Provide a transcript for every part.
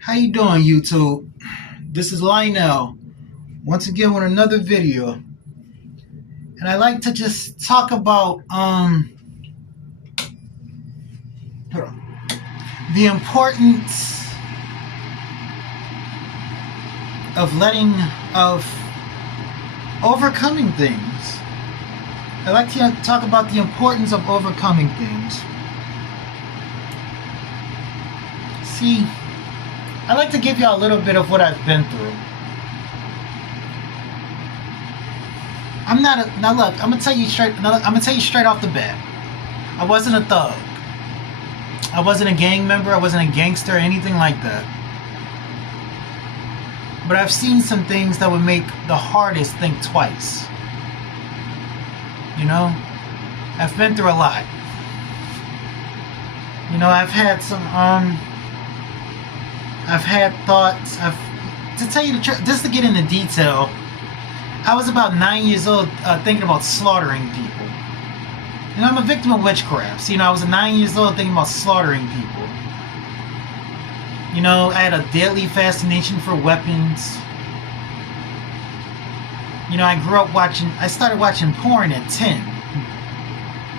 How you doing, YouTube? This is Lionel once again with another video, and I like to just talk about the importance of overcoming things. I like to talk about the importance of overcoming things. See, I like to give you a little bit of what I've been through. Now look, I'm gonna tell you straight off the bat. I wasn't a thug. I wasn't a gang member, I wasn't a gangster or anything like that. But I've seen some things that would make the hardest think twice. You know? I've been through a lot. You know, I've had some I've had thoughts. To tell you the truth, just to get into detail, I was about 9 years old thinking about slaughtering people. You know, I'm a victim of witchcraft. So, you know, I was 9 years old thinking about slaughtering people. You know, I had a deadly fascination for weapons. You know, I started watching porn at 10.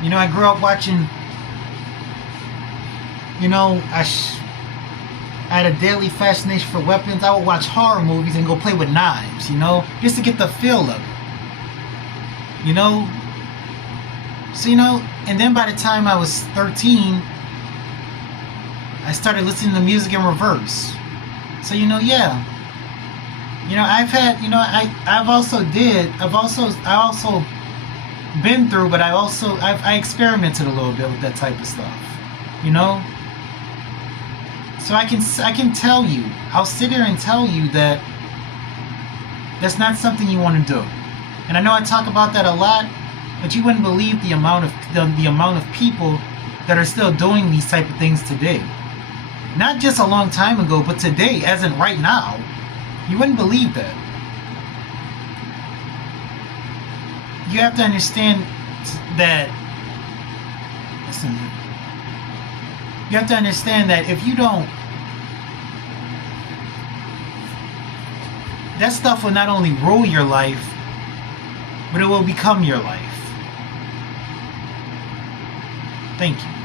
You know, I grew up watching, you know, I had a deadly fascination for weapons. I would watch horror movies and go play with knives, you know, just to get the feel of it. You know? So, you know, and then by the time I was 13, I started listening to music in reverse. So, you know, yeah. You know, I've had, you know, I also been through, but I experimented a little bit with that type of stuff. You know? So I can tell you, I'll sit here and tell you that that's not something you want to do. And I know I talk about that a lot, but you wouldn't believe the amount of people that are still doing these type of things today. Not just a long time ago, but today, as in right now. You wouldn't believe that. You have to understand that. Listen. You have to understand that if you don't, that stuff will not only rule your life, but it will become your life. Thank you.